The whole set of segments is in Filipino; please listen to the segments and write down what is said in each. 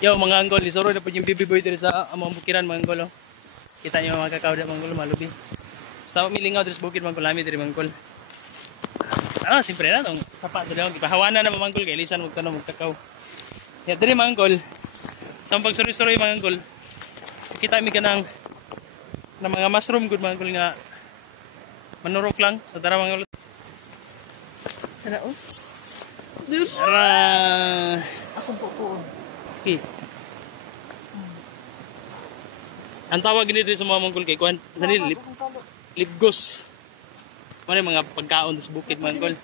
Yo mga anggol, isuro na po yung baby boy dito sa amang bukiran mga anggol. Oh. Kita nyo mga kakao mga anggol, malubi. Basta milingaw dito sa bukid mga anggol, lami dito mga anggol. Ano, siyempre na itong sapat dito. Ipahawanan na mga anggol, kaya lisan mo tanong magkakaw. Kaya dito mga anggol, sa pagsuri-suri mga anggol, kita mi ka ng mga mushroom good mga anggol nga manurok lang sa dara mga anggol. Tara, oh. Tara! Asong po. Okay. Ang tawag nito sa mga manggol kay kuan, sa nila lipgos. Ano mga pagkaon sa bukid mga manggol.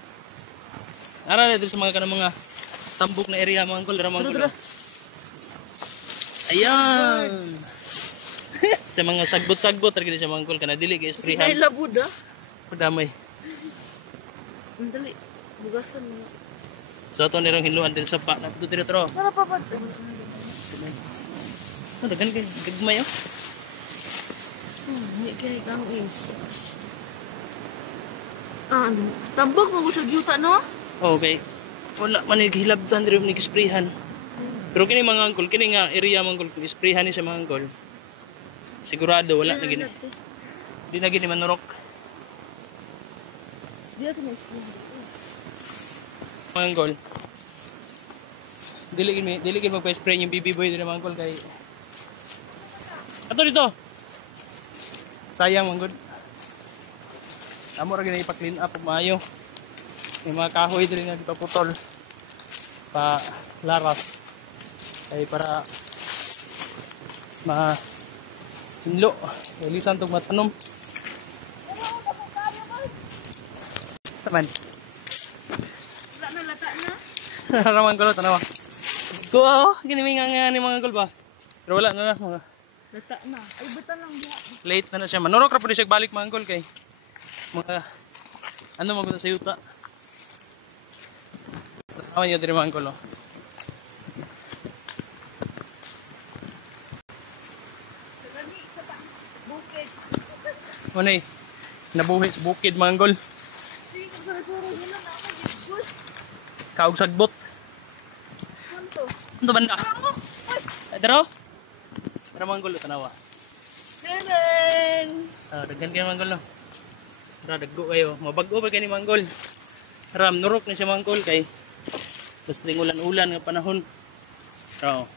Ara dito sa mga kanang mga tambok na area mga manggol, manggol. Ayan. Sa mga sagbot-sagbot ra gid siya mga manggol kana dili kay sprayhan. Ay labud ah. Padamay. Dali. Bugasan mo. So ito nirong hinuan din sa pa na dito tro. Tara pa pa. Ano dagan kay gagmay oh. Ni kay kang is. Ano? Tambok mo sa yuta no? Okay. Wala man hilabdan diri ni sprayhan. Pero kini mga angkol, kini nga area mga angkol, sprayhan ni sa mga angkol. Sigurado wala na gini. Di na gini manurok. Dito na spray. Mga angkol. Dili gini magpa-spray yung BB boy dito mga angkol kay. Ato dito. Sayang mga angkol. Amo ra gini ipa-clean up maayo. May mga kahoy diri nga dipaputol. Pa laras. Ay para sinlo, lisan tong matanom. Saman. Wala na lata na. Raman ko tanawa. Go, gini nga ni mga gol ba. Pero wala na mga Lata na. Ay buta lang diha. late na siya. Manurok ra pud siya balik mga gol kay mga ano magud sa yuta. Tanawan yo diri mga gol. Bukid. Unay nabuhi sa bukid mga gol. Kaog sagbot. Kanto. Ano banda? Daro? Daro mga gol tanawa. Tenen. Daghan kayo mga gol no. Tara daggo kayo. Mabag-o ba kayo ni mga gol? Ram nurok na siya mga gol kay basta ding ulan-ulan nga panahon. Tara.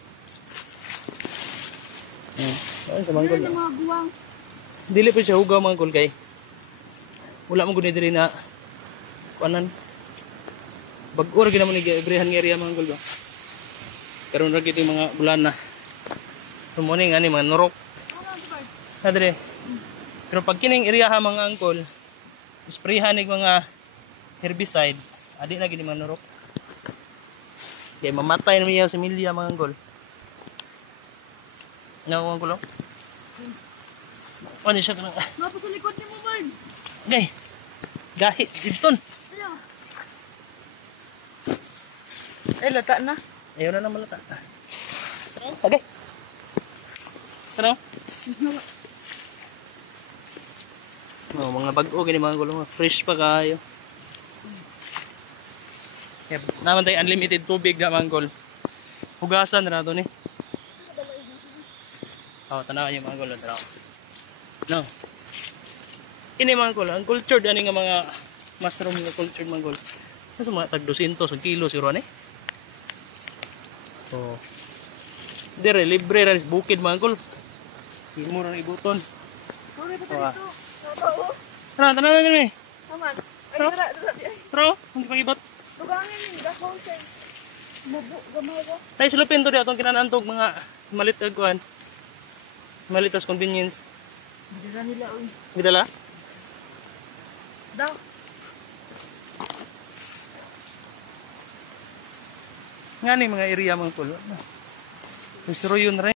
Ay sa mga gol. Mga buwang. Dili pa siya hugaw mga gol kay wala mo guni diri na kuanan. Bag-o ra ginamon ni everyhan nga area mga gol ba. Karon ra gid mga bulan na. Tumuning ani mga nurok. Ha dire. Pero pag kining area ha mga angkol, sprayhan nig mga herbicide, adi na gid mga nurok. Kaya mamatay na miyaw sa milya mga angkol. Ano ang kulo? Ano siya kanang Mapa sa likod ni mo, Bard. gay. Gahi didton. Ayaw. Ay, lata na. Ayaw na naman lata. Okay. Tara. Oh, mga bag-o gani mga gulo, fresh pa kayo. Yep, naman tayo unlimited tubig na mga gol. Hugasan na to ni. Oh, tanaw yung mga gol, tanaw. No. Kini mga gol, ang cultured ani nga mga mushroom nga cultured mga gol. Nasa mga tag 200 ang kilo siguro ni. Oh. Dire libre ra bukid mga gol. Imo ra ibuton. Sorry pa Oh, dito. Totoo. tanaw na ni. Aman. Ay, Bro? dara. Bro, hindi pa ibot. Dugangin ni dako say. Mubo gamay ko. Tay silupin to di atong kinanantog mga malit ag kuan. Malitas convenience. Dira nila uy. Gidala? Daw. Nga ni mga area mga kulo. Nagsuroyon rin.